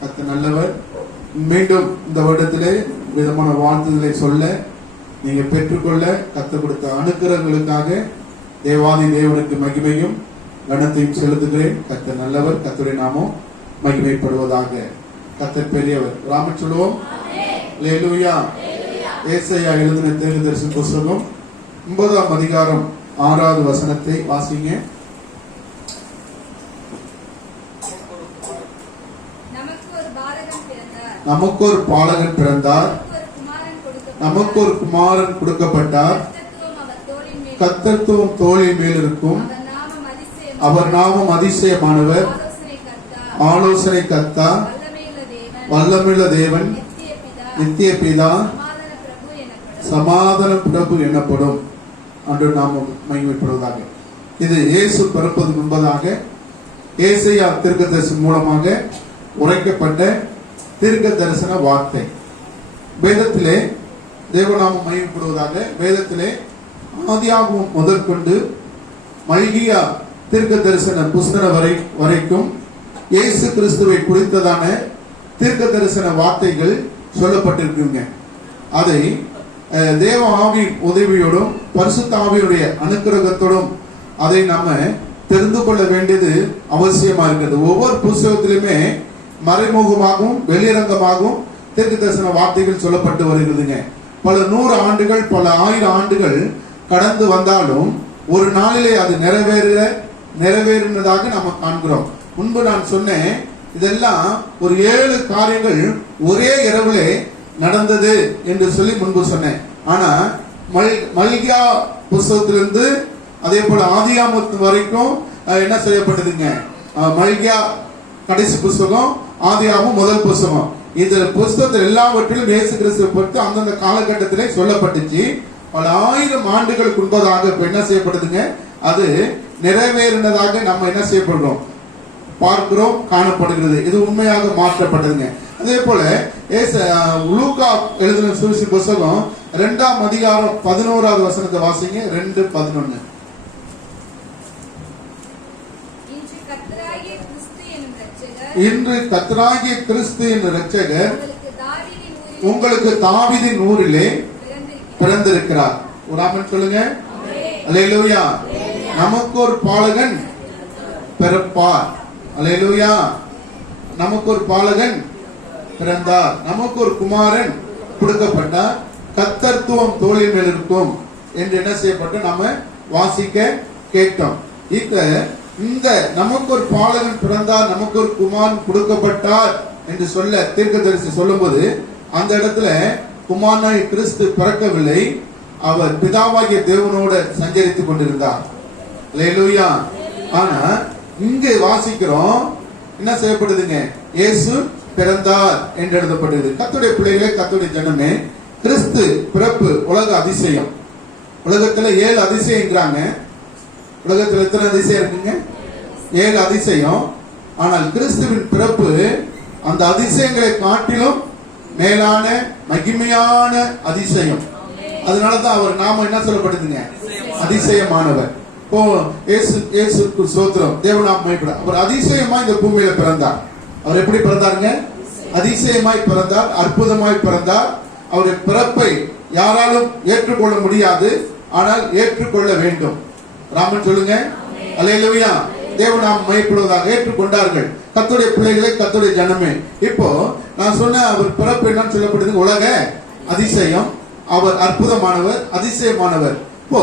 கர்த்தர் நல்லவர். மீண்டும் இந்த வருடத்திலே விதமான வாழ்த்துதலை சொல்ல நீங்க பெற்றுக்கொள்ள கர்த்தர் கொடுத்த அனுக்கிரகங்களுக்காக தேவாதி தேவனுக்கு மகிமையும் கனத்தையும் செலுத்துகிறேன். கர்த்தர் நல்லவர். கர்த்தருடைய நாமம் மகிமைப்படுவதாக. கர்த்தர் பெரியவர். ராம சொல்லுவோம். அல்லேலூயா. ஏசாயா எழுதின தீர்க்கதரிசன புத்தகம் 9ஆம் அதிகாரம் 6வது வசனத்தை வாசிங்க. நமக்கு ஒரு பாலகன் பிறந்தார், நமக்கு ஒரு குமாரன் கொடுக்கப்பட்டார், கர்த்தத்துவம் தோளின் மேல் இருக்கும். அவர் நாமம் அதிசயமானவர், ஆலோசனை கர்த்தா, வல்லமையுள்ள தேவன், நித்திய பிதா, சமாதான பிரபு எனப்படும் என்று நாமம் மகிமைப்படுவதாக. இது இயேசு பிறப்பது முன்பதாக ஏசாயா தீர்க்கதரிசனம் மூலமாக உரைக்கப்பட்ட தீர்க்க தரிசன வார்த்தை. வேதத்திலே தேவநாமம் மகிமைப்படுவதாக. வேதத்திலே ஆதியாகமம் முதற்கொண்டு மல்கியா தீர்க்க தரிசன புஸ்தகம் வரைக்கும் இயேசு கிறிஸ்துவை குறித்ததான தீர்க்க தரிசன வார்த்தைகள் சொல்லப்பட்டிருக்குங்க. அதை தேவ ஆவியின் உதவியோடும் பரிசுத்த ஆவியுடைய அனுக்கிரகத்தோடும் அதை நாம தெரிந்து கொள்ள வேண்டியது அவசியமா இருக்கிறது. ஒவ்வொரு புஸ்தகத்திலுமே மறைமுகமாகவும் வெளிரங்கமாகவும் தீர்க்க தரிசன வார்த்தைகள் சொல்லப்பட்டு வருகிறதுங்க. பல 100 ஆண்டுகள் பல 1000 ஆண்டுகள் கடந்து வந்தாலும் ஒரு நாளிலே அது நிறைவேறினதாக நாம காண்கிறோம். முன்பு நான் சொன்னேன், இதெல்லாம் ஒரு 7 காரியங்கள் ஒரே இரவிலே நடந்தது என்று சொல்லி முன்பு சொன்னேன். ஆனா மல்கியா புஸ்தகத்திலிருந்து அதே போல ஆதியாகமத்து வரைக்கும் என்ன செய்யப்பட்டதுங்க? மல்கியா கடைசி புஸ்தகம், ஆதியாகமம் முதல் புஸ்தகம். இந்த புஸ்தகத்தில் எல்லாவற்றிலும் இயேசு கிறிஸ்துவை பொறுத்து அந்தந்த காலகட்டத்திலே சொல்லப்பட்டுச்சு. பல 1000 ஆண்டுகளுக்கு முன்பதாக என்ன செய்யப்படுதுங்க? அது நிறைவேறினதாக நம்ம என்ன செய்யப்படுறோம்? பார்க்கிறோம், காணப்படுகிறது. இது உண்மையாக மாற்றப்பட்டதுங்க. அதே போல லூக்கா எழுதின சுவிசேஷ புஸ்தகம் 2ஆம் அதிகாரம் 11வது வசனத்தை வாசிங்க. 2:11. இன்று கர்த்தராகிய கிறிஸ்து என்னும் இரட்சகர் உங்களுக்கு தாவீதின் ஊரிலே பிறந்திருக்கிறார். ஒரு ஆமென் சொல்லுங்க. அல்லேலூயா. நமக்கு ஒரு பாலகன் பிறப்பார். அல்லேலூயா. நமக்கு ஒரு பாலகன் பிறந்தார், நமக்கு ஒரு குமாரன் கொடுக்கப்பட்டார், கர்த்தத்துவம் தோளின் மேல் இருக்கும் என்று என்ன செய்யப்பட்டு நாம வாசிக்க கேட்டோம். இந்த நமக்கு ஒரு பாலகன் பிறந்தார், நமக்கு ஒரு குமாரன் கொடுக்கப்பட்டார் என்று சொல்ல தீர்க்கதரிசி சொல்லும்போது அந்த இடத்துல குமாரனாய் கிறிஸ்து பிறக்கவில்லை. அவர் பிதாவாகிய தேவனோடு சஞ்சரித்துக் கொண்டிருந்தார். அல்லேலூயா. ஆனா இங்கே வாசிக்கிறோம், என்ன செய்யப்படுதுங்க? இயேசு பிறந்தார் என்று எழுதப்பட்டது. கர்த்தருடைய பிள்ளைகளே, கர்த்தருடைய ஜனமே, கிறிஸ்து பிறப்பு உலக அதிசயம். உலகத்துல 7 அதிசயம்ங்கிறாங்க. உலகத்துல எத்தனை அதிசயம் இருக்குங்க? 7 அதிசயம். ஆனால் கிறிஸ்துவின் பிறப்பு அந்த அதிசயங்களை காட்டிலும் மேலான மகிமையான அதிசயம். அதனாலதான் அவர் நாம என்ன சொல்லப்படுதுங்க? அதிசயமானவர். இப்போ இயேசுக்கு ஸ்தோத்திரம். தேவநாமம் மகிமைப்பட. அவர் அதிசயமா இந்த பூமியில பிறந்தார். அவர் எப்படி பிறந்தாருங்க? அதிசயமாய் பிறந்தார், அற்புதமாய் பிறந்தார். அவருடைய பிறப்பை யாராலும் ஏற்றுக்கொள்ள முடியாது, ஆனால் ஏற்றுக்கொள்ள வேண்டும். ராமன் சொல்லுங்க. அல்லேலூயா. தேவநாமம் மகிமைப்படுவதாக. ஏற்றுக்கொண்டார்கள் கர்த்தருடைய பிள்ளைகளை, கர்த்தருடைய ஜனமே. இப்போ நான் சொன்ன அவர் பிறப்பு என்னன்னு சொல்லப்படுது? உலக அதிசயம். அவர் அற்புதமானவர், அதிசயமானவர். இப்போ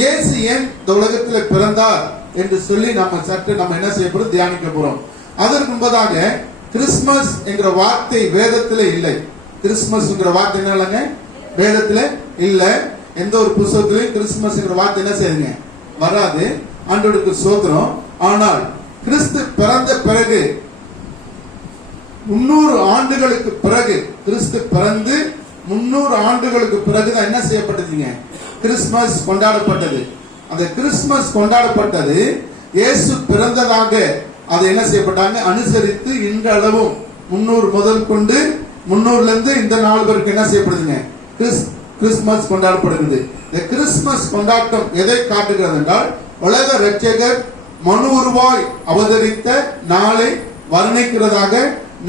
இயேசு ஏன் இந்த உலகத்தில் பிறந்தார் என்று சொல்லி நம்ம என்ன செய்யப்படும்? தியானிக்க போறோம். அதற்கு முன்பதாக கிறிஸ்துமஸ் என்கிற வார்த்தை வேதத்திலே இல்லை. கிறிஸ்துமஸ் என்கிற வார்த்தை என்ன இல்லைங்க? வேதத்துல இல்ல. எந்த ஒரு புத்தகத்திலையும் கிறிஸ்துமஸ் என்கிற வார்த்தை என்ன செய்யுங்க? வராது. ஆண்டவருக்கு ஸ்தோத்திரம். ஆனால் கிறிஸ்து பிறந்த பிறகு 300 ஆண்டுகளுக்கு பிறகு, கிறிஸ்து பிறந்து 300 ஆண்டுகளுக்கு பிறகுதான் என்ன செய்யப்பட்டதுங்க? கிறிஸ்துமஸ் கொண்டாடப்பட்டது. அந்த கிறிஸ்துமஸ் கொண்டாடப்பட்டது இயேசு பிறந்ததாக அதை என்ன செய்யப்பட்டாங்க? அனுசரித்து இன்றளவும் 300 முதல் கொண்டு 300ல இருந்து இந்த நாள் வரைக்கும் என்ன செய்யப்படுதுங்க? கிறிஸ்துமஸ் கொண்டாடப்படுகிறது. இந்த கிறிஸ்துமஸ் கொண்டாட்டம் எதை காட்டுகிறது என்றால், உலக இரட்சகர் மனு உருவாய் அவதரித்த நாளை வர்ணிக்கிறதாக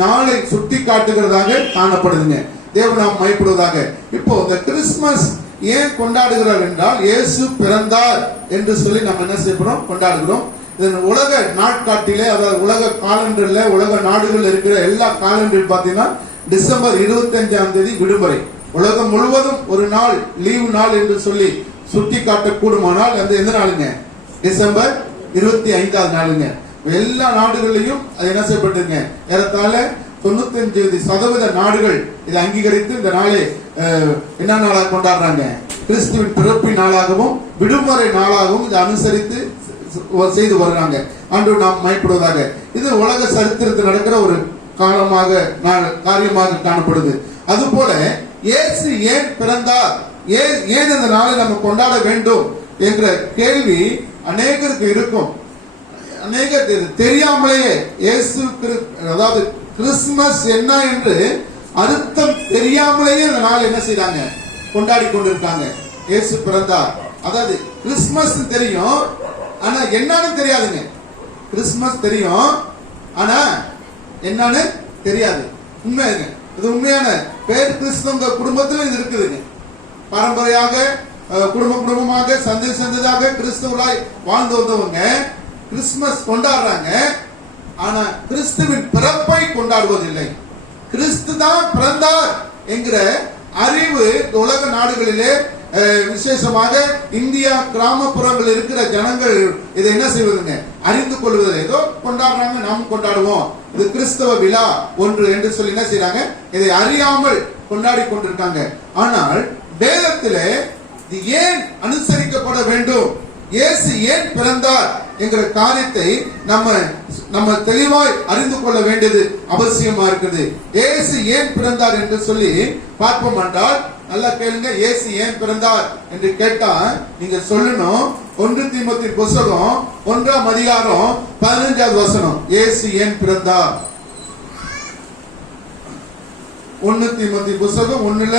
நாளை சுட்டி காட்டுகிறதாக காணப்படுதுங்க. தேவன் நாம் மகிமைப்படுவதாக. இப்போ இந்த கிறிஸ்துமஸ் ஏன் கொண்டாடுகிறார் என்றால், இயேசு பிறந்தார் என்று சொல்லி நம்ம என்ன செய்யறோம், கொண்டாடுகிறோம். இதன் உலக நாட்காட்டிலே, அதாவது உலக காலண்டர்ல, உலக நாடுகள் இருக்கிற எல்லா காலண்டர் பார்த்தீங்கன்னா டிசம்பர் 25ஆம் தேதி விடுமுறை. உலகம் முழுவதும் ஒரு நாள் லீவு நாள் என்று சொல்லி சுட்டி காட்டக்கூடுமானால் அது எந்த நாளுங்க, டிசம்பர் 25ஆவது நாளுங்க. எல்லா நாடுகளிலையும் அது என்ன செய்யப்பட்டிருங்க, ஏறத்தாழ 95% நாடுகள் இதை அங்கீகரித்து இந்த நாளை என்ன நாளாக கொண்டாடுறாங்க, கிறிஸ்துவின் பிறப்பின் நாளாகவும் விடுமுறை நாளாகவும் இதை அனுசரித்து செய்து வருகிறாங்க. அன்று நாம் மயப்படுவதாக. இது உலக சரித்திரத்தில் நடக்கிற ஒரு காரியமாக காணப்படுது. அதுபோல இயேசு ஏன் பிறந்தார், ஏன் இந்த நாளை நம்ம கொண்டாட வேண்டும் என்ற கேள்வி அநேகருக்கு இருக்கும். அநேகருக்கு தெரியாமலேயே இயேசு, அதாவது கிறிஸ்துமஸ் என்ன என்று அர்த்தம் தெரியாமலேயே இந்த நாள் என்ன செய்றாங்க, கொண்டாடி கொண்டிருக்காங்க. இயேசு பிறந்தார், அதாவது கிறிஸ்துமஸ் தெரியும், ஆனா என்னன்னு தெரியாதுங்க. கிறிஸ்துமஸ் தெரியும், ஆனா என்னன்னு தெரியாது. உண்மைங்க, இது உண்மையான பேர். கிறிஸ்துவ குடும்பத்தில் இது இருக்குதுங்க. பரம்பரையாக குடும்பமாக சந்ததாக கிறிஸ்துவராய் வாழ்ந்து வந்தவங்க கிறிஸ்துமஸ் கொண்டாடுறாங்க. ஆனா கிறிஸ்துவின் பிறப்பை கொண்டாடுவதில்லை. கிறிஸ்து தான் பிறந்தார் என்கிற அறிவு உலக நாடுகளிலே, விசேஷமாக இந்தியா கிராமப்புறங்கள் இருக்கிற ஜனங்கள் இதை என்ன செய்வதுங்க, அறிந்து கொள்வது. ஏதோ கொண்டாடுறாங்க, நாம் கொண்டாடுவோம், இது கிறிஸ்தவ விழா ஒன்று என்று சொல்லி என்ன செய்யறாங்க, இதை அறியாமல் கொண்டாடி கொண்டிருக்காங்க. ஆனால் வேதத்திலே இது ஏன் அனுசரிக்கப்பட வேண்டும், இயேசு ஏன் பிறந்தார் என்கிற காரியத்தை நம்ம தெளிவாய் அறிந்து கொள்ள வேண்டியது அவசியமா இருக்குது. இயேசு ஏன் பிறந்தார் என்று சொல்லி பார்ப்போம் என்றால், நல்லா கேளுங்க. இயேசு ஏன் பிறந்தார் என்று கேட்டா நீங்க சொல்லணும், 1 தீமோத்தேயு புத்தகம் 1ஆம் அதிகாரம் 15வது வசனம். இயேசு ஏன் பிறந்தார்? 1 தீமோத்தேயு புத்தகம் 1ல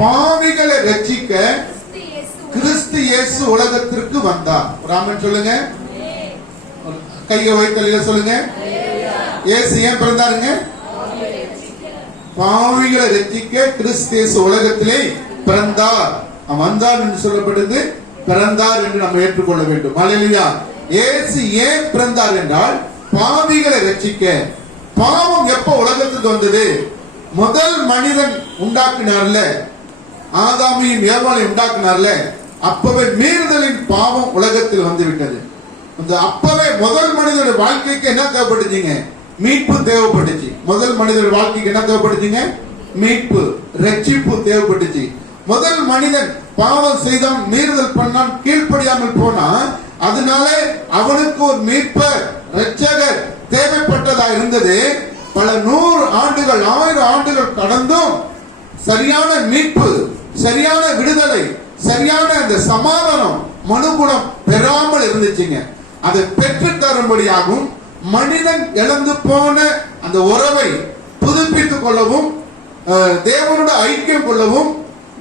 பாவிகளை ரட்சிக்க கிறிஸ்து இயேசு உலகத்திற்கு வந்தார். ராமன் சொல்லுங்க, கையை வைத்தல சொல்லுங்க. இயேசு ஏன் பிறந்தாருங்க? பாவிகளை ரட்சிக்க கிறிஸ்து இயேசு உலகத்திலே பிறந்தார். வந்தார் என்று சொல்லப்படுது, பிறந்தார் என்று நம்ம ஏற்றுக்கொள்ள வேண்டும். ஹல்லேலூயா. இயேசு ஏன் பிறந்தார் என்றால் பாவிகளை ரட்சிக்க. பாவம் எப்ப உலகத்துக்கு வந்தது? முதல் மனிதன் உண்டாக்கினார்ல, ஆதாமையும் ஏவாளையும் உண்டாக்கினார்ல, அப்பவே மீறுதலின் பாவம் உலகத்தில் வந்து விட்டது. அப்பவே முதல் மனிதனுடைய வாழ்க்கைக்கு என்ன தேவைப்பட்டுச்சுங்க? மீட்பு தேவைப்பட்டுச்சு. முதல் மனிதனுடைய வாழ்க்கைக்கு என்ன தேவைப்பட்டுச்சுங்க? மீட்பு, ரட்சிப்பு தேவைப்பட்டுச்சு. முதல் மனிதன் பாவம் செய்தான், மீறுதல் பண்ணான், கீழ்ப்படியாமல் போனா, அதனால அவனுக்கு ஒரு மீட்பர், ரட்சகர் தேவைப்பட்டதா இருந்தது. பல 100 ஆண்டுகள் 1000 ஆண்டுகள் கடந்தும் சரியான மீட்பு, சரியான விடுதலை, சரியான அந்த சமாதானம் மனுகுலம் பெறாமல் இருந்துச்சுங்க. அதை பெற்று தரும்படியாகவும் மனிதன் இழந்து போன அந்த உறவை புதுப்பித்துக் கொள்ளவும், தேவனோட ஐக்கியம் கொள்ளவும்,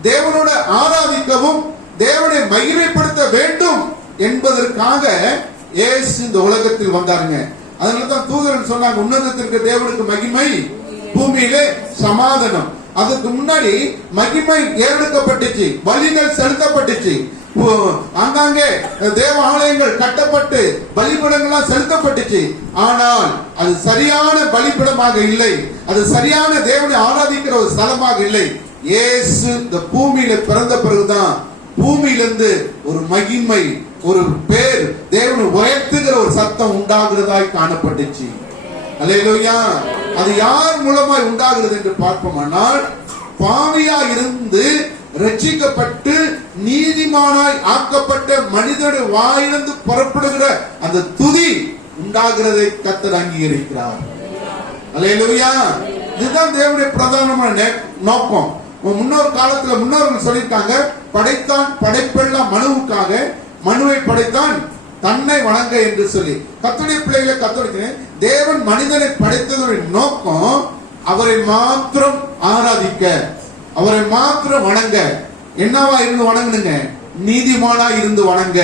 தேவனோட ஆராதிக்கவும், தேவனை மகிமைப்படுத்த வேண்டும் என்பதற்காக இயேசு இந்த உலகத்தில் வந்தாருங்க. அதனாலதான் தூதர்கள் சொன்னாங்க, உன்னதத்திற்கு தேவனுக்கு மகிமை, பூமியிலே சமாதானம். அதுக்கு முன்னாடி மகிமை ஏறெடுக்கப்பட்டுச்சு, பலிகள் செலுத்தப்பட்டுச்சு, அங்கங்கே தேவ ஆலயங்கள் கட்டப்பட்டு பலிபீடங்கள் செலுத்தப்பட்டுச்சு. ஆனால் அது சரியான பலிபீடமாக இல்லை, அது சரியான தேவனை ஆராதிக்கிற ஒரு ஸ்தலமாக இல்லை. இயேசு இந்த பூமியில பிறந்த பிறகுதான் பூமியிலிருந்து ஒரு மகிமை, ஒரு பேர், தேவனை உயர்த்துகிற ஒரு சத்தம் உண்டாகிறதாய் காணப்பட்டுச்சு. அல்லேலூயா. அது யார் மூலமாய் உண்டாகிறது என்று பார்ப்போமானால், பாவியா இருந்து ரட்சிக்கப்பட்டு நீதிமானாய் ஆக்கப்பட்ட மனிதனுடைய வாயிலிருந்து புறப்படுகிற அந்த துதி உண்டாகிறதை கர்த்தர் அங்கீகரிக்கிறார். அல்லேலூயா. இதுதான் தேவனுடைய பிரதானமான நோக்கம். முன்னோர் காலத்துல முன்னோர்கள் சொல்லியிருக்காங்க, படைத்தான் படைப்பெல்லாம் மனுவுக்காக, மனுவை படைத்தான் தன்னை வணங்க என்று சொல்லி. கர்த்தருடைய பிள்ளைகளை கத்தோலிக்க தேவன் மனிதனை படைத்ததுடைய நோக்கம் அவரை மாத்திரம் ஆராதிக்க, அவரை மாத்திரம் வணங்க. என்னவா இருந்து வணங்கணுங்க? நீதிமானா இருந்து வணங்க,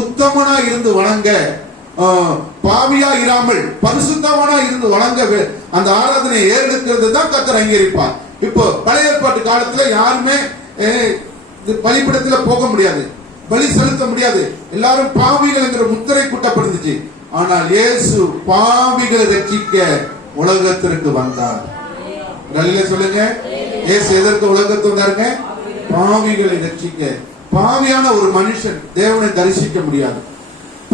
உத்தமனா இருந்து வணங்க, பாவியா இராமல் பரிசுத்தவானா இருந்து வணங்க அந்த ஆராதனையை ஏறெடுக்கிறது தான் கர்த்தர் அங்கீகரிப்பார். இப்போ பழைய ஏற்பாட்டு காலத்துல யாருமே பலிபீடத்துல போக முடியாது, பலி செலுத்த முடியாது. எல்லாரும் பாவிகள் என்கிற முத்திரை குட்டப்படுந்துச்சு. ஆனால் இயேசு பாவிகளை ரட்சிக்க உலகத்திற்கு வந்தார். சொல்லுங்க, இயேசு எதற்கு உலகத்துக்கு வந்தாருங்க? பாவிகளை ரட்சிக்க. பாவியான ஒரு மனுஷன் தேவனை தரிசிக்க முடியாது.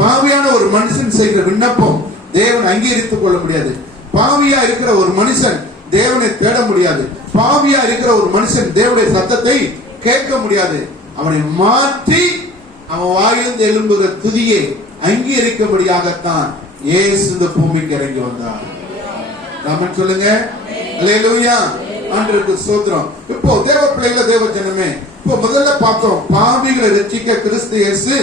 பாவியான ஒரு மனுஷன் செய்கிற விண்ணப்பம் தேவனை அங்கீகரித்துக் கொள்ள முடியாது. பாவியா இருக்கிற ஒரு மனுஷன் தேவனை தேட முடியாது. பாவியா இருக்கிற ஒரு மனுஷன் தேவனுடைய சத்தத்தை கேட்க முடியாது. அவனை மாற்றி அவன் வாயிலிருந்து எழும்புகிற துதியை அங்கீகரிக்கும்படியாகத்தான் இயேசு இந்த பூமிக்கு இறங்கி வந்தார். ஆமென் சொல்லுங்க. அல்லேலூயா. ஆண்டவருக்கு ஸ்தோத்திரம். இப்போ தேவ பிள்ளைகள, தேவ ஜனமே, இப்போ முதல்ல பார்த்தோம் பாவிகளை ரட்சிக்க கிறிஸ்து இயேசு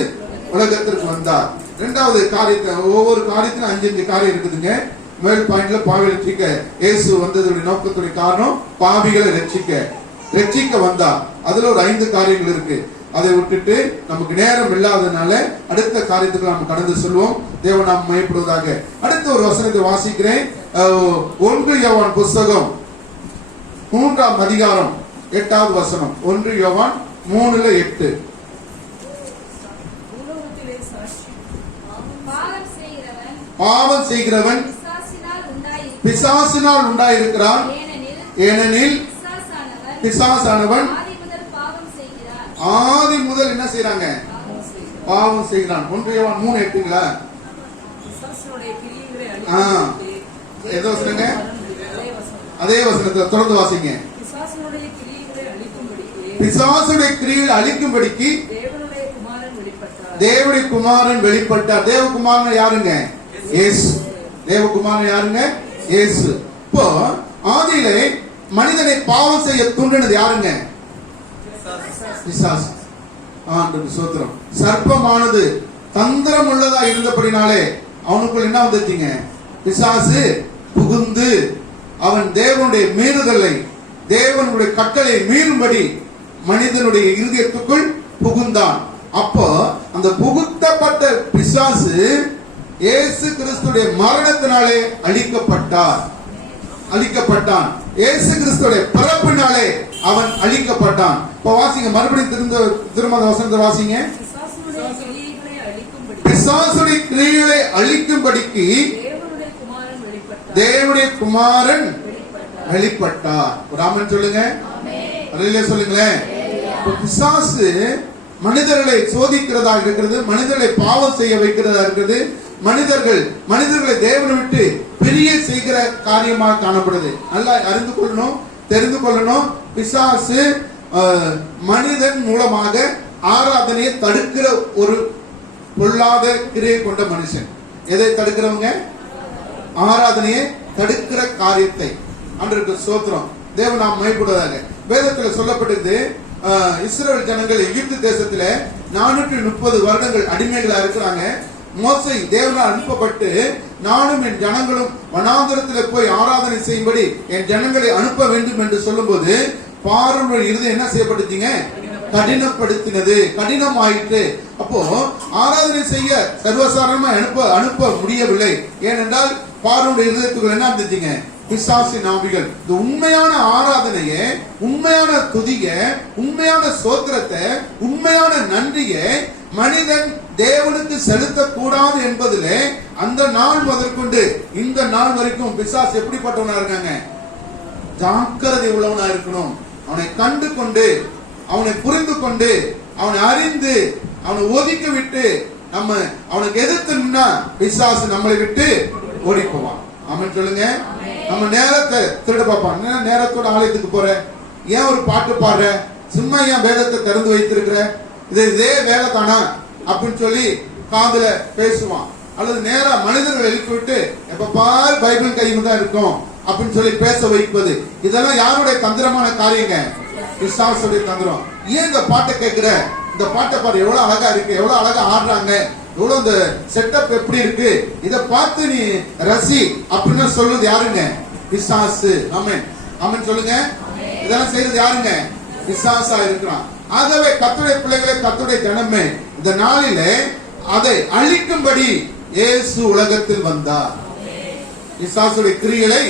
உலகத்திற்கு வந்தார். இரண்டாவது காரியத்தை, ஒவ்வொரு காரியத்திலும் 5 காரியம் இருக்குதுங்க. முதல் பாயிண்ட்ல பாவிகளை ரட்சிக்க இயேசு வந்ததுடைய நோக்கத்துடைய காரணம் பாவிகளை ரட்சிக்க வந்தார். அதுல ஒரு 5 காரியங்கள் இருக்கு. அதை விட்டுட்டு நமக்கு நேரம் இல்லாதனால அடுத்த காரியத்துக்கு நாம் கடந்து செல்வோம். தேவன் நாம் மகிமைப்படுவதாக. அடுத்த ஒரு வசனத்தை வாசிக்கிறேன். 1 யோவான் புஸ்தகம் 3ஆம் அதிகாரம் 8வது வசனம். 1 யோவான் 3:8. பாவம் செய்கிறவன் பிசாசினால் உண்டாயிருக்கிறான். ஏனெனில் பிசாசானவன் ஆதி முதல் என்ன செய்யறாங்க? பாவம் செய்கிறான். 1 யோவான் 3:8ங்களா? ஏதோ சொல்லுங்க, அதே வசனத்தை தொடர்ந்து வாசிங்க. பிசாசுடைய கிரியைகளை அழிக்கும்படிக்கு தேவனுடைய குமாரன் வெளிப்பட்டார். தேவகுமாரன் யாருங்க? இயேசு. தேவகுமாரன் யாருங்க? இயேசு. இப்போ ஆதியிலே மனிதனை பாவம் செய்ய தூண்டினது யாருங்க? பிசாசு. ஆண்டவருக்கு ஸ்தோத்திரம். சர்ப்பமானது தந்திரம் உள்ளதா இருந்தபடினாலே அவனுக்குள்ள என்ன வந்துட்டீங்க? பிசாசு புகுந்து அவன் தேவனுடைய மீறுதலை, தேவனுடைய கட்டளை மீறும்படி மனிதனுடைய இருதயத்துக்குள் புகுந்தான். அப்போ அந்த புகுத்தப்பட்ட பிசாசு இயேசு கிறிஸ்துடைய மரணத்தினாலே அழிக்கப்பட்டான். இயேசு கிறிஸ்துடைய பிறப்பினாலே அவன் அழிக்கப்பட்டான். இப்போ வாசிங்க, மறுபடியும் திரும்ப வசனத்தை வாசிங்க. பிசாசுடைய கிரியைகளை அழிக்கும்படிக்கு தேவனுடைய குமாரன் வெளிப்பட்டார். ராமன் சொல்லுங்க, சொல்லுங்களேன். பிசாசு மனிதர்களை சோதிக்கிறதா இருக்கிறது, மனிதர்களை பாவம் செய்ய வைக்கிறதா இருக்கிறது, மனிதர்களை தேவனை விட்டு பிரிய செய்கிற காரியமாக காணப்படுது. நல்லா அறிந்து கொள்ளணும், தெரிந்து கொள்ளணும். பிசாசு மனிதன் மூலமாக ஆராதனையை தடுக்கிற ஒரு பொல்லாத கிரியை கொண்ட மனுஷன். எதை தடுக்கிறவங்க? ஆராதனையை தடுக்கிற காரியத்தை. ஆண்டவருக்கு ஸ்தோத்திரம். தேவன் நாம் மகிமைப்படுவதாக. வேதத்தில் சொல்லப்பட்டது, இஸ்ரவேல் ஜனங்கள் எகிப்து தேசத்துல 430 வருடங்கள் அடிமைகளா இருக்கிறாங்க. மோசே தேவனால் அனுப்பப்பட்டு நானும் என் ஜனங்களும் வனாந்தரத்தில் போய் ஆராதனை செய்யும்படி என் ஜனங்களை அனுப்ப வேண்டும் என்று சொல்லும் போது பார்வோனுடைய இருதயம் என்ன செய்யப்பட்டுச்சுங்க? கடினப்படுத்தினது, கடினமாயிற்று. அப்போ ஆராதனை செய்ய சர்வசாதாரணமா அனுப்ப முடியவில்லை. ஏனென்றால் பார்வோனுடைய இருதயத்துக்குள்ள என்ன இருந்துச்சுங்க? பிசாசின் ஆவிகள். இந்த உண்மையான ஆராதனையை, உண்மையான துதிய, உண்மையான ஸ்தோத்திரத்தை, உண்மையான நன்றியை மனிதன் தேவனுக்கு செலுத்தக்கூடாது என்பதிலே அந்த நாள் முதற்கொண்டு இந்த நாள் வரைக்கும் பிசாசு எப்படிப்பட்டவனா இருக்காங்க? ஜாக்கிரதை உள்ளவனா இருக்கணும். அவனை கண்டு கொண்டு, அவனை புரிந்து கொண்டு, அவனை அறிந்து, அவனை ஒதுக்கி விட்டு நம்ம அவனுக்கு எதிர்த்து நின்னா பிசாசு நம்மளை விட்டு ஓடி போவான். ஆமென் சொல்லுங்க. நம்ம நேரத்தை திருட பார்ப்பான். நேரத்தோட ஆலயத்துக்கு போற, ஏன் ஒரு பாட்டு பாடுற, சும்மா ஏன் வேதத்தை திறந்து வைத்திருக்கிற, இதே வேலை தானா அப்படின்னு சொல்லி காதுல பேசுவான். அல்லது நேரா மனிதர்கள் எழுப்பி விட்டு எப்ப பாரு பைபிள் கையில தான் இருக்கும் அப்படின்னு சொல்லி பேச வைப்பது. இதெல்லாம் யாருடைய தந்திரமான காரியங்க? பிசாசுடைய தந்திரம். ஏன் இந்த பாட்டை கேட்கிற, இந்த பாட்டை பாரு, எவ்வளவு அழகா இருக்கு, எவ்வளவு அழகா ஆடுறாங்க, எவ்வளவு இந்த செட்டப் எப்படி இருக்கு, இத பார்த்து நீ ரசி அப்படின்னு சொல்றது யாருங்க? பிசாசு. ஆமென், ஆமென் சொல்லுங்க. இதெல்லாம் செய்யறது யாருங்க? பிசாசா இருக்கிறான். ஆகவே கர்த்தருடைய பிள்ளைகளே, கர்த்தருடைய ஜனமே, இந்த நாளிலே அதை அழிக்கும்படி இயேசு உலகத்தில் வந்தார். பிசாசுடைய கிரியைகளை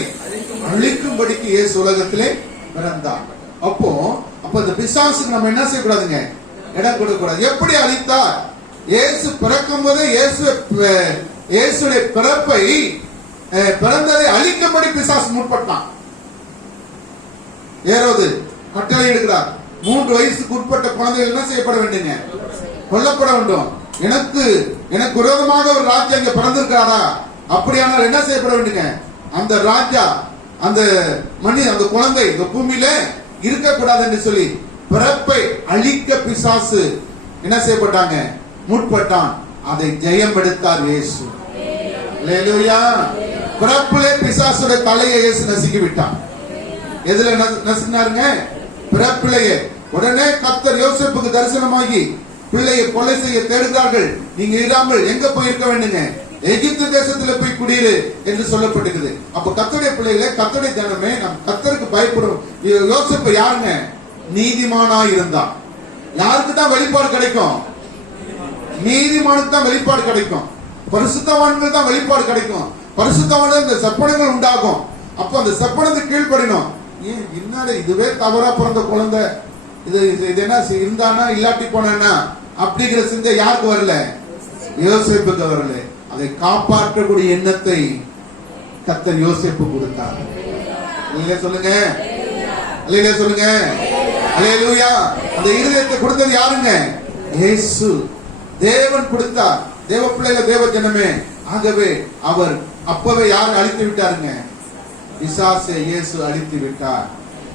அழிக்கும்படிக்கு இயேசு உலகத்திலே பிறந்தார். அப்போ இந்த பிசாசுக்கு நம்ம என்ன செய்யக்கூடாதுங்க? இடம் கொடுக்க கூடாது. எப்படி அழித்தார்? இயேசு பிறக்கும் போதே இயேசுடைய பிறப்பை பிறந்ததை அழிக்கும்படி பிசாசு முற்பட்டான். ஏரோது கட்டளை எடுக்கிறார். 3 வயசுக்கு உட்பட்ட குழந்தைகள் என்ன செய்யப்பட வேண்டுங்க? கொல்லப்பட வேண்டும். எனக்கு விரோதமாக ஒரு ராஜா இங்க பிறந்திருக்காரா? அப்படியானால் என்ன செய்யப்பட வேண்டுங்க? அந்த ராஜா, அந்த குழந்தை இந்த பூமியில இருக்கக்கூடாது என்று சொல்லி பிறப்பை அழிக்க பிசாசு என்ன செய்யப்பட்டாங்க? முற்பட்டான். அதை ஜெயம் எடுத்தார் இயேசு. அல்லேலூயா. பிறப்பிலே பிசாசுடைய தலையை இயேசு நசுக்கி விட்டான். எதுல நசுக்கினாருங்க? பிறப்பிலேயே. உடனே கர்த்தர் யோசேப்புக்கு தரிசனமாகி பிள்ளையை கொலை செய்ய தேடுகிறார்கள், நீங்க இராமல் எங்க போய் இருக்க வேண்டுங்க? எகிப்து தேசத்துல போய் குடியிரு என்று சொல்லப்பட்டிருக்குது. அப்ப கர்த்தருடைய பிள்ளைகளை, கர்த்தருடைய ஜனமே, நம் கர்த்தருக்கு பயப்படும். யோசேப்பு யாருங்க? நீதிமானா இருந்தான். யாருக்கு தான் வெளிப்பாடு கிடைக்கும்? நீதிமானுக்கு தான் வெளிப்பாடு கிடைக்கும். பரிசுத்தவான்கள் தான் வெளிப்பாடு கிடைக்கும். பரிசுத்தவான்கள் இந்த செப்பனங்கள் உண்டாகும். அப்ப அந்த செப்பனத்துக்கு கீழ்ப்படினோம். ஏன் இன்னால இதுவே தவறா பிறந்த குழந்தை, இது என்ன இருந்தானா இல்லாட்டி போனா அப்படிங்கிற சிந்தை யாருக்கு வரல? யோசேப்புக்கு வரல. அதை காப்பாற்றக்கூடிய எண்ணத்தை கர்த்தர் யோசேப்பு கொடுத்தார். இல்லையா சொல்லுங்க? இல்லையா சொல்லுங்க? அல்லேலூயா. அந்த இருதயத்தை கொடுத்தது யாருங்க? இயேசு. தேவன் கொடுத்தார். தேவ பிள்ளைகள், தேவ ஜனமே. ஆகவே அவர் அப்பவே யார் அழித்து விட்டாருங்க? பிசாசை இயேசு அழித்து விட்டார்.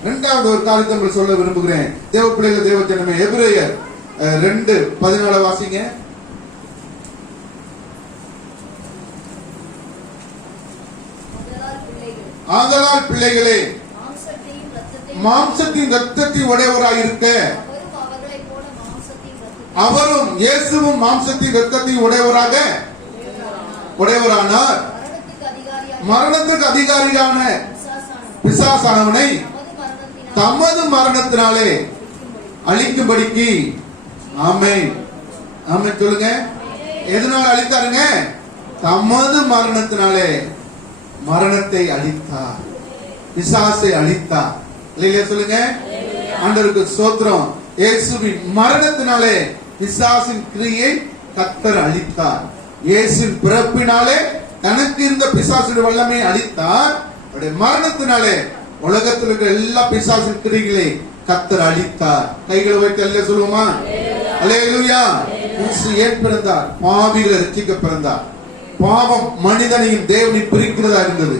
இரண்டாவது ஒரு காரியத்தை உங்களுக்கு சொல்ல விரும்புகிறேன். தேவ பிள்ளைகள், தேவ ஜனமே, எபிரேயர் 2:14 வாசிங்க. ஆதலால் பிள்ளைகளே, மாம்சத்தின் இரத்தத்தை உடையவராய் இருக்க, அவரும் இயேசுவும் மாம்சத்தின் இரத்தத்தை உடையவரானார். மரணத்துக்கு அதிகாரியான பிசாசானவனை தமது மரணத்தினாலே அழிக்கும்படிக்கு. ஆமென். ஆமென் சொல்லுங்க. எதனால அழித்தாருங்க? தமது மரணத்தினாலே மரணத்தை அழித்தார், பிசாசை அழித்தார். இல்லையா சொல்லுங்க? ஆண்டவருக்கு ஸ்தோத்திரம். இயேசுவின் மரணத்தினாலே பிசாசின் கிரியை கர்த்தர் அழித்தார். இயேசுவின் பிறப்பினாலே தனக்கு இருந்த பிசாசுடைய வல்லமையை அழித்தார். அவருடைய மரணத்தினாலே உலகத்தில் இருக்கிற எல்லா பிசாசின் கிரிகளை கர்த்தர் அழித்தார். கைகளை வைத்து அல்லேலூயா சொல்லுவோமா? அல்லேலூயா. இயேசு ஏன் பிறந்தார்? பாவிகளை ரட்சிக்க பிறந்தார். பாவம் மனிதனையும் தேவனையும் பிரிக்கிறதா இருந்தது.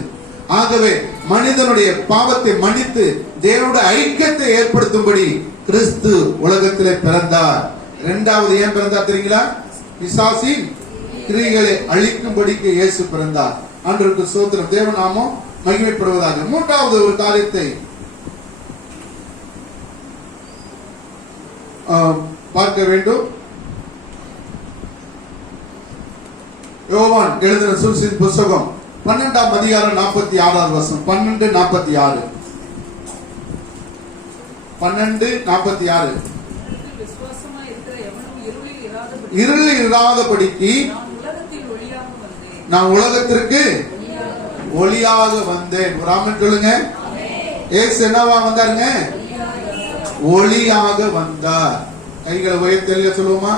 ஆகவே மனிதனுடைய பாவத்தை மன்னித்து தேவனுடைய ஐக்கியத்தை ஏற்படுத்தும்படி கிறிஸ்து உலகத்திலே பிறந்தார். இரண்டாவது ஏன் பிறந்தார் தெரியுங்களா? பிசாசின் கிரியைகளை அழிக்கும்படிக்கு இயேசு பிறந்தார். ஆண்டவருக்கு ஸ்தோத்திரம். தேவ நாமம் மகிமைப்படுவதாக. மூன்றாவது ஒரு காரியத்தை பார்க்க வேண்டும். யோவான் எழுதின சுவிசேஷ புத்தகம் 12ஆம் அதிகாரம் 46வது வசனம். 12:46. 12:46. இருளில் இராதபடிக்கு நான் உலகத்திற்கு ஒளியாக வந்தேன். ராமன் சொல்லுங்க. இயேசு என்னவா வந்தாருங்க? ஒளியாக வந்தார். கைகளை உயர்த்தி சொல்லுவோமா?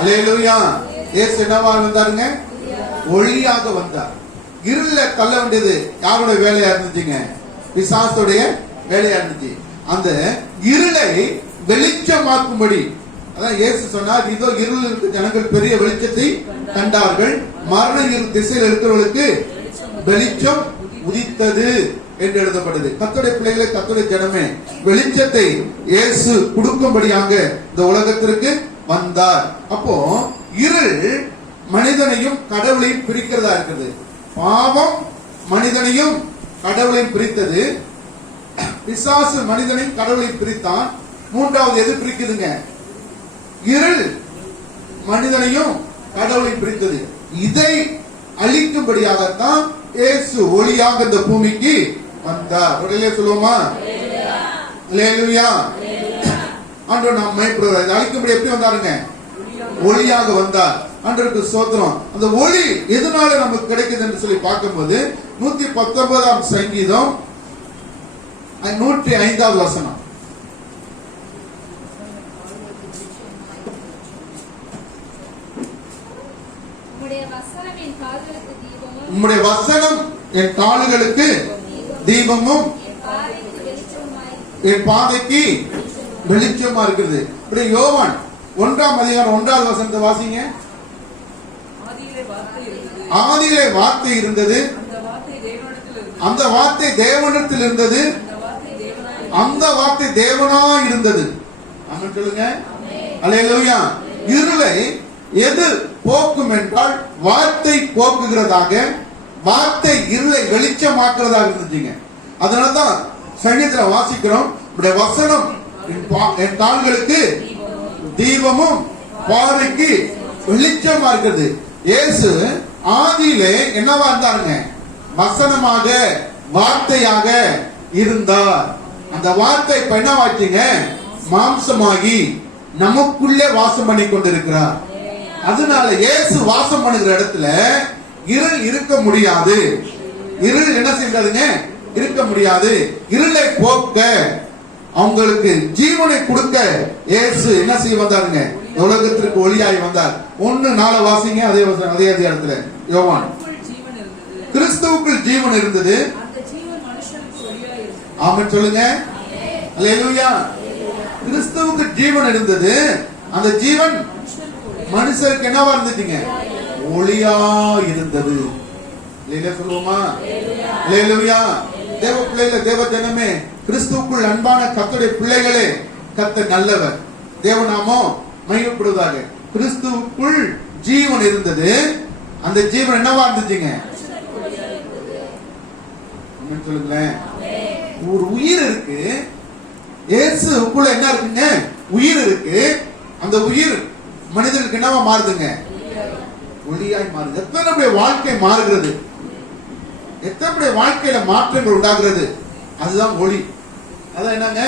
அல்லேலூயா. இயேசு என்னவா வந்தாருங்க? ஒளியாக வந்தார். இருள தள்ள வேண்டியது யாருடைய வேலையா இருந்துச்சுங்க? பிசாசுடைய வேலையா இருந்துச்சு. அந்த இருளை வெளிச்சமாக்கும்படி, அதான் இயேசு சொன்னார், இதோ இருள் இருக்க ஜனங்கள் பெரிய வெளிச்சத்தை கண்டார்கள், மரண இருள் திசையில் இருக்கிறவர்களுக்கு வெளிச்சம் உதித்தது என்று எழுதப்பட்டது. கர்த்தருடைய பிள்ளைகளை, கர்த்தருடைய ஜனமே, வெளிச்சத்தை இயேசு கொடுக்கும்படியாக இந்த உலகத்திற்கு வந்தார். அப்போ இருள் மனிதனையும் கடவுளையும் பிரிக்கிறதா இருக்குது. பாவம் மனிதனையும் கடவுளையும் பிரித்தது. பிசாசு மனிதனையும் கடவுளையும் பிரித்தான். மூன்றாவது எது பிரிக்குதுங்க? இருள் மனிதனையும் கடவுளையும் பிரித்தது. இதை அழிக்கும்படியாகத்தான் இயேசு ஒளியாக இந்த பூமிக்கு வந்தார். உடனே சொல்லுவோமா? அல்லேலூயா. ஆண்டவர் நாம் மகிமைப்படுவார். இதை அழிக்கும்படி எப்படி வந்தாருங்க? ஒளியாக வந்தார். ஆண்டவருக்கு ஸ்தோத்திரம். அந்த ஒளி எதனால நமக்கு கிடைக்குது என்று சொல்லி பார்க்கும்போது 119ஆம் சங்கீதம் 105வது வசனம். உம்முடைய வசனம் என் கால்களுக்கு தீபமும் என் பாதைக்கு வெளிச்சமா இருக்குது. இப்படி யோவான் 1ஆம் அதிகாரம் 1வது வசனத்தை வாசிங்க. ஆதியிலே வார்த்தை இருந்தது, அந்த வார்த்தை தேவனிடத்தில் இருந்தது, அந்த வார்த்தை தேவனாய் இருந்தது. ஆமென் சொல்லுங்க. அல்லேலூயா. இருளை எது போக்கும் என்றால் வார்த்தை போக்குகிறதாக, வார்த்தை இருளை வெளிச்சமாக்குறதாக இருந்துச்சுங்க. அதனாலதான் சங்கீதத்துல வாசிக்கிறோம், உடைய வசனம் என் கால்களுக்கு தீபமும் பாதைக்கு வெளிச்சமா இருக்கிறது. இயேசு ஆதியிலே என்னவா இருந்தாருங்க? வசனமாக, வார்த்தையாக இருந்தார். அந்த வார்த்தை இப்ப என்னவாச்சுங்க? மாம்சமாகி நமக்குள்ளே வாசம் பண்ணி கொண்டிருக்கிறார். அதனால இயேசு வாசம் பண்ணுகிற இடத்துல இருள் இருக்க முடியாது. இருள் என்ன செய்யறதுங்க? இருக்க முடியாது. இருளை போக்க, அவங்களுக்கு ஜீவனை கொடுக்க இயேசு என்ன செய்ய வந்தாருங்க? உலகத்திற்கு ஒளியாய் வந்தார். 1:4 வாசிங்க. அதே இடத்துல யோவான், கிறிஸ்துவுக்குள் ஜீவன் இருந்தது. ஆமென் சொல்லுங்க. அல்லேலூயா. கிறிஸ்துவுக்கு ஜீவன் இருந்தது. அந்த ஜீவன் மனுஷருக்கு என்னவா இருந்துச்சுங்க? ஒளியா இருந்தது. சொல்லுவோமா? அல்லேலூயா. தேவ பிள்ளைகளே, தேவ ஜனமே, கிறிஸ்துவுக்குள் அன்பான கர்த்தருடைய பிள்ளைகளே, கர்த்தர் நல்லவர். தேவநாமம் மகிமைப்படுவதாக. கிறிஸ்துவுக்குள் ஜீவன் இருந்தது. அந்த ஜீவன் என்னவா இருந்துச்சுங்க? சொல்லுங்களேன். ஒரு உயிர் இருக்கு. இயேசுக்குள்ள என்ன இருக்குங்க? உயிர் இருக்கு. அந்த உயிர் மனிதனுக்கு என்னவா மாறுதுங்க? ஒளியாய் மாறுது. எத்தனை வாழ்க்கை மாறுகிறது, எத்தனை வாழ்க்கையில மாற்றங்கள் உண்டாகிறது. அதுதான் ஒளி. அதான் என்னங்க?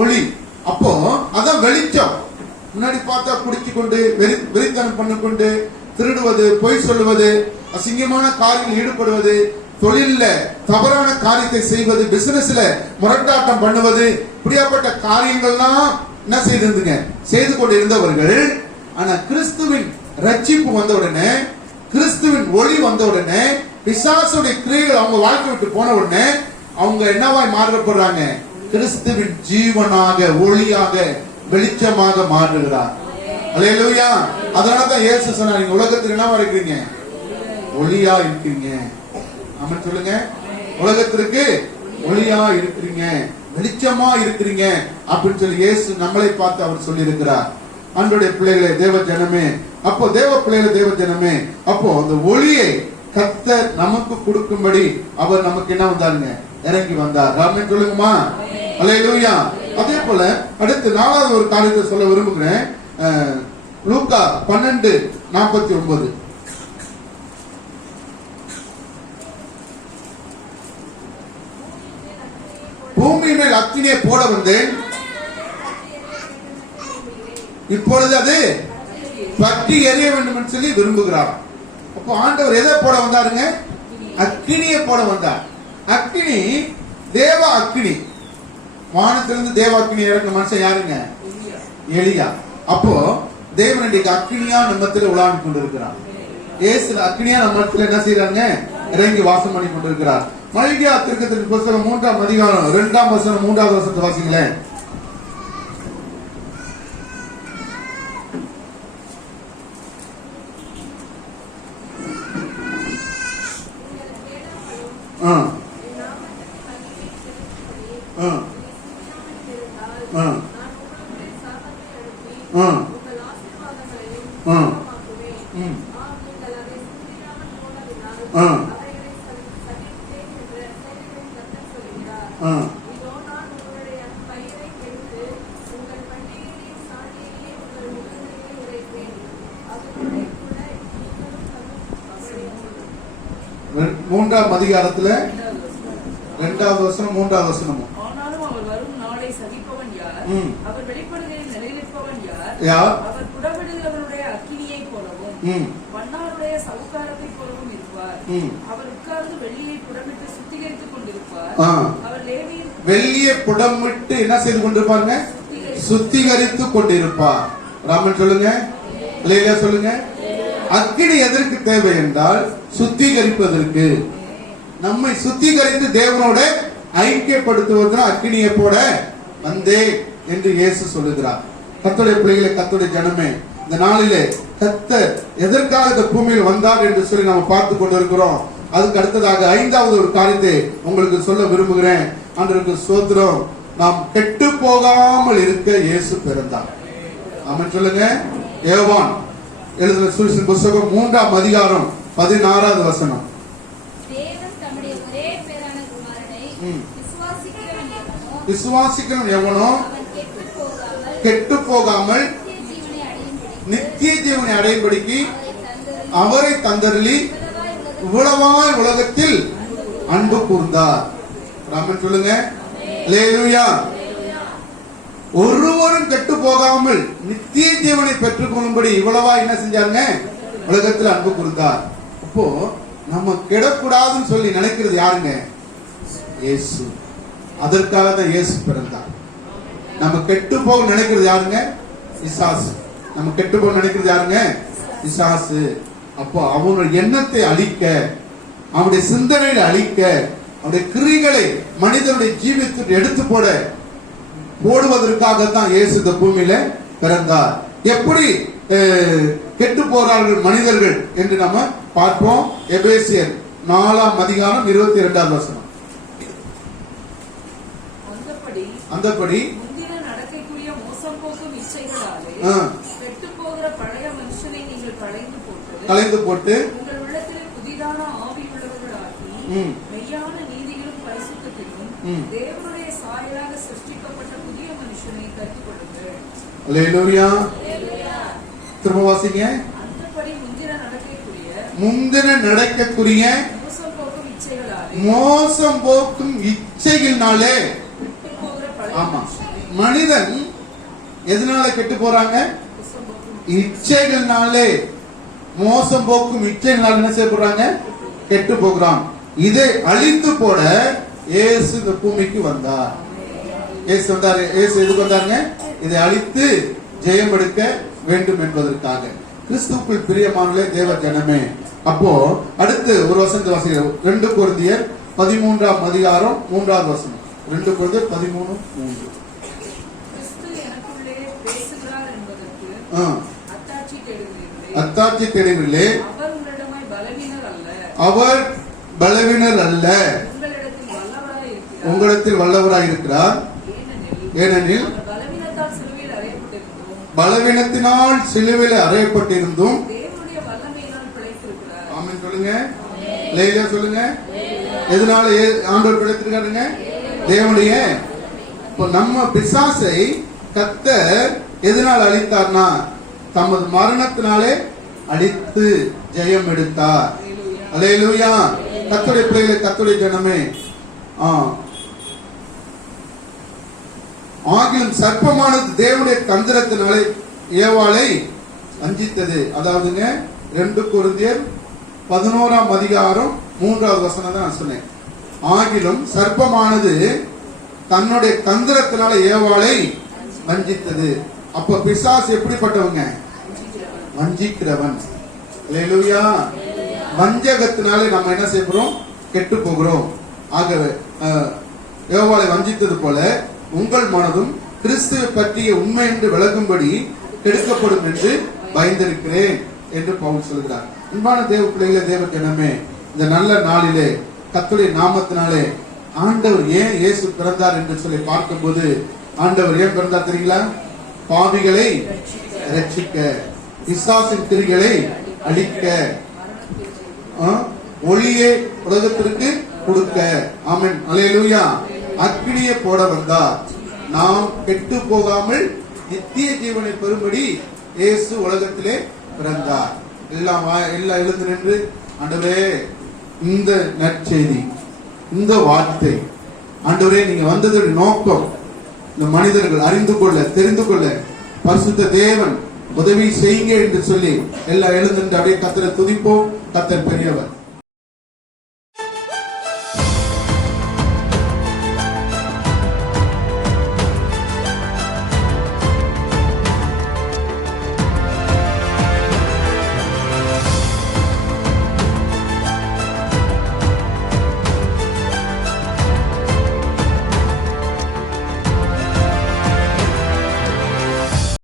ஒளி. அப்போ அதான் வெளிச்சம். முன்னாடி பார்த்தா குடிச்சு கொண்டு வெறித்தனம் பண்ணிக்கொண்டு திருடுவது, பொய் சொல்லுவது, அசிங்கமான காரியங்களில் ஈடுபடுவது, தொழில தவறான காரியத்தை செய்வது, பிசினஸ்ல முரட்டாட்டம் பண்ணுவது, இப்படியாப்பட்ட காரியங்கள்லாம் என்ன செய்திருந்துங்க? செய்து கொண்டு இருந்தவர்கள். ஆனா கிறிஸ்துவின் ரட்சிப்பு வந்த உடனே, கிறிஸ்துவின் ஒளி வந்த உடனே, பிசாசுடைய கிரியைகள் அவங்க வாழ்க்கை விட்டு போன உடனே அவங்க என்னவாய் மாறப்படுறாங்க? கிறிஸ்துவின் ஜீவனாக, ஒளியாக, வெளிச்சமாக மாறுகிறார். அல்லேலூயா. அதனாலதான் இயேசு சொன்னார், நீங்க உலகத்துக்கு என்னவா இருக்கிறீங்க? ஒளியா இருக்கிறீங்க. ஆமென் சொல்லுங்க. உலகத்திற்கு ஒளியா இருக்கிறீங்க, வெளிச்சமா இருக்கிறீங்க அப்படின்னு சொல்லி இயேசு நம்மளை பார்த்து அவர் சொல்லி இருக்கிறார். அன்றைய பிள்ளைகளே, தேவ ஜனமே, அப்போ தேவ பிள்ளைகளே, தேவ ஜனமே, அப்போ அந்த ஒளியை கர்த்தர் நமக்கு கொடுக்கும்படி அவர் நமக்கு என்ன வந்தாருங்க? இறங்கி வந்தார். ஆமென் சொல்லுங்கம்மா. அல்லேலூயா. அதே போல அடுத்து 4வது ஒரு காரியத்தை சொல்ல விரும்புகிறேன். லூக்கா 12:49. பூமி மேல் அக்கினியை போட வந்தேன், இப்பொழுது அது பற்றி எரிய வேண்டும் என்று சொல்லி விரும்புகிறார். அப்போ ஆண்டவர் எதை போட வந்தாருங்க? அக்கினியை போட வந்தார். அக்கினி தேவ அக்கினி. வானத்திலிருந்து தேவ அக்கினி இறங்கின மனுஷன் யாருங்க? எலியா. அப்போ தேவன் இன்றைக்கு அக்கினியா நம்மத்தில் உலாவி கொண்டிருக்கிறார். இயேசு அக்கினியா நம்மத்தில் என்ன செய்யறாங்க? இறங்கி வாசம் பண்ணி கொண்டிருக்கிறார். மல்கியா தீர்க்கதரிசி புத்தகம் 3ஆம் அதிகாரம் 2ஆம் வசனம் 3வது வசனத்தை வாசிங்களேன். மூன்றாம் அதிகாரத்துல 2வது வசனம் 3வது வசனமும், ஆனாலும் அவர் வரும் நாளை சகிப்பவன் யார்? அவர் வெளிப்படுகையில் நிலைநிற்பவன் யார்? யார்? அவர் புடமிடுகிறவனுடைய அக்கினியை போலவும் வண்ணாருடைய சவுக்காரத்தை போலவும் இருப்பார். அவர் உட்கார்ந்து வெள்ளியை புடமிட்டு சுத்திகரித்துக் கொண்டிருப்பார். அவர் லேவியின் வெள்ளியை புடமிட்டு என்ன செய்து கொண்டிருப்பாங்க? சுத்திகரித்து கொண்டிருப்பார். ராமன் சொல்லுங்க, லேலியா சொல்லுங்க. அக்கினி எதற்கு தேவை என்றால் சுத்திகரிப்பதற்கு. நம்மை சுத்திகரித்து தேவனோட ஐக்கியப்படுத்துவதற்கு அக்கினியை போட வந்தே என்று இயேசு சொல்லுகிறார். கர்த்தருடைய பிள்ளைகளை, கர்த்தருடைய ஜனமே, இந்த நாளிலே கர்த்தர் எதற்காக இந்த பூமியில் வந்தார் என்று சொல்லி நம்ம பார்த்து கொண்டிருக்கிறோம். அதுக்கு அடுத்ததாக ஐந்தாவது ஒரு காரியத்தை உங்களுக்கு சொல்ல விரும்புகிறேன். ஆண்டவருக்கு ஸ்தோத்திரம். நாம் கெட்டு போகாமல் இருக்க இயேசு பிறந்தார். ஆமென் சொல்லுங்க. யோவான் எழுதின சுவிசேஷ புத்தகம் 3ஆம் அதிகாரம் 16வது வசனம். தேவன் தம்முடைய ஒரே பேரான குமாரனை விசுவாசிக்கிறவன் எவனோ அவன் கெட்டு போகாமல் நித்திய ஜீவனை அடையும்படிக்கு அவரை தந்தருளி இவ்வளவாய் உலகத்தில் அன்பு கூர்ந்தார். ராமன் சொல்லுங்க. அல்லேலூயா. ஒருவரும் கெட்டு போகாமல் நித்திய ஜீவனை பெற்றுக் கொள்ளும்படி இவ்வளவா என்ன செஞ்சாங்க? உலகத்தில் அன்பு கூர்ந்தார். அப்போ நம்ம கெடக்கூடாதுன்னு சொல்லி நினைக்கிறது யாருங்க? இயேசு. அதற்காக தான் இயேசு பிறந்தார். நம்ம கெட்டு போக நினைக்கிறது யாருங்க? பிசாசு. நம்ம கெட்டு போக நினைக்கிறது யாருங்க? பிசாசு. அப்போ அவனுடைய எண்ணத்தை அழிக்க, அவனுடைய சிந்தனையை அழிக்க, அவனுடைய கிரிகளை மனிதனுடைய ஜீவியத்தை எடுத்து போடுவதற்காகத்தான் இயேசு இந்த பூமியில பிறந்தார். எப்படி கெட்டு போறார்கள் மனிதர்கள் என்று நம்ம பார்ப்போம். எபேசியர் 4ஆம் அதிகாரம் 22வது வசனம். அந்தபடி முந்தின நடக்கைக்குரிய மோசம் போக்கும் இச்சைகளாலே கெட்டுப் போகிற பழைய மனுஷனை நீங்கள் களைந்து போட்டு உங்கள் உள்ளத்திலே புதிதான ஆவி உள்ளவர்களாகி மெய்யான நீதியிலும் பரிசுத்தத்திலும் தேவனுடைய சாயலாக சிருஷ்டிக்கப்பட்ட புதிய மனுஷனை கற்றுக்கொள்ளுங்கள். அல்லேலூயா. திரும்ப வாசிங்க. அந்தபடி முந்தின நடக்கக்கூடிய மோசம் போக்கும் இச்சைகளினாலே. ஆமா, மனிதன் எதனால கெட்டு போறாங்க? இச்சைகள்னாலே, மோசம் போக்கும் இச்சைகளால் என்ன செய்யப்படுறாங்க? கெட்டு போகிறான். இதை அழித்து போட இயேசு இந்த பூமிக்கு வந்தார். இயேசு வந்தாரு. இயேசு எதுக்கு வந்தாருங்க? இதை அழித்து ஜெயம் எடுக்க வேண்டும் என்பதற்காக. கிறிஸ்துவுக்குள் பிரியமானவர்களே, தேவ ஜனமே, அப்போ அடுத்து ஒரு வசனத்தை வாசிக்கிறோம். 2 கொரிந்தியர் 13ஆம் அதிகாரம் 3வது வசனம். 2 கொரிந்தியர் 13:3. அத்தாட்சி தேடுகிறீர்களே, அவர் பலவீனர் அல்ல, உங்களிடத்தில் வல்லவராய் இருக்கிறார். ஏனெனில் பலவீனத்தினால் சிலுவையில் அறையப்பட்டிருந்தும். ஆமென் சொல்லுங்க. லேலியா சொல்லுங்க. எதனால ஆண்டவர் பிழைத்திருக்காருங்க? தேவனுடைய. இப்போ நம்ம பிசாசை கர்த்தர் எதனால் அழித்தார்னா, தமது மரணத்தினாலே அழித்து ஜெயம் எடுத்தார். அல்லேலூயா. கர்த்தருடைய பிள்ளைகளே, கர்த்தருடைய ஜனமே, ஆகிலும் சர்ப்பமானது தேவனுடைய தந்திரத்தினாலே ஏவாளை வஞ்சித்தது. அதாவதுங்க 2 கொரிந்தியர் 11ஆம் அதிகாரம் 3வது வசனம் தான் நான் சொன்னேன். ஆகிலும் சர்ப்பமானது தன்னுடைய தந்திரத்தினால ஏவாளை வஞ்சித்தது. அப்ப பிசாசு எப்படிப்பட்டவங்க? வஞ்சிக்கிறவன். அல்லேலூயா. வஞ்சகத்தினாலே நம்ம என்ன செய்யறோம்? கெட்டு போகிறோம். ஆகவே ஏவாளை வஞ்சித்தது போல உங்கள் மனதும் கிறிஸ்துவை பற்றிய உண்மை என்று விளங்கும்படி கெடுக்கப்படும் என்று பயந்திருக்கிறேன் என்று பவுல் சொல்கிறார். அன்பான தேவ பிள்ளைகளே, தேவ ஜனமே, இந்த நல்ல நாளிலே கர்த்தருடைய நாமத்தினாலே ஆண்டவர் ஏன் இயேசு பிறந்தார் என்று சொல்லி பார்க்கும்போது, ஆண்டவர் ஏன் பிறந்தார் தெரியுங்களா? பாவிகளை ரட்சிக்க, பிசாசின் கிரிகளை அழிக்க, ஒளியை உலகத்திற்கு கொடுக்க. ஆமென். அல்லேலூயா. அக்கினியை போட வந்தார். நாம் கெட்டு போகாமல் நித்திய ஜீவனை பெறும்படி இயேசு உலகத்திலே பிறந்தார். எல்லாம் எழுந்து நின்று, ஆண்டவரே, இந்த நற்செய்தி, இந்த வார்த்தை, ஆண்டவரே, நீங்க வந்ததுடைய நோக்கம் இந்த மனிதர்கள் அறிந்து கொள்ள, தெரிந்து கொள்ள, பரிசுத்த தேவன் உதவி செய்யுங்க என்று சொல்லி எல்லாம் எழுந்து அப்படியே கர்த்தரை துதிப்போம். கர்த்தர் பெரியவர்.